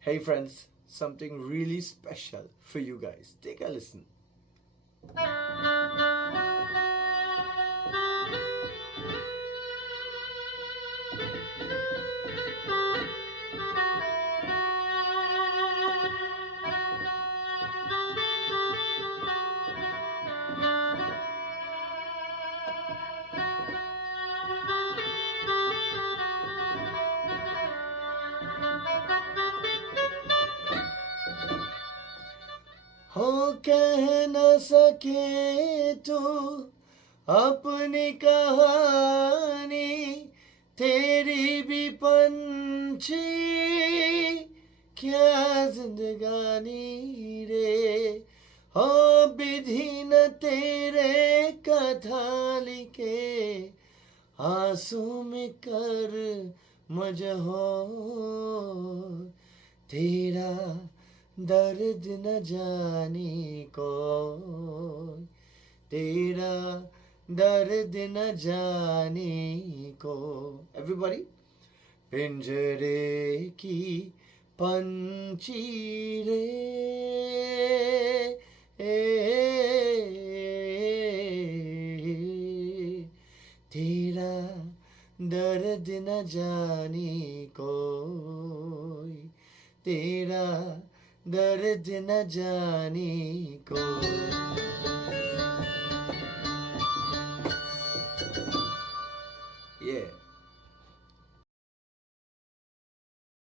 Hey friends, something really special for you guys. Take a listen. हो कह न सके तो अपनी कहानी, तेरी भी पंछी क्या जिंदगानी रे। हो विधि न तेरे कथा लिखे, आंसू में कर मजहो, तेरा दर्द न जाने को, तेरा दर्द न जाने को। एवरीबॉडी, पिंजरे की पंछी रे, तेरा दर्द न जाने कोई, तेरा दर्द न जाने कोई।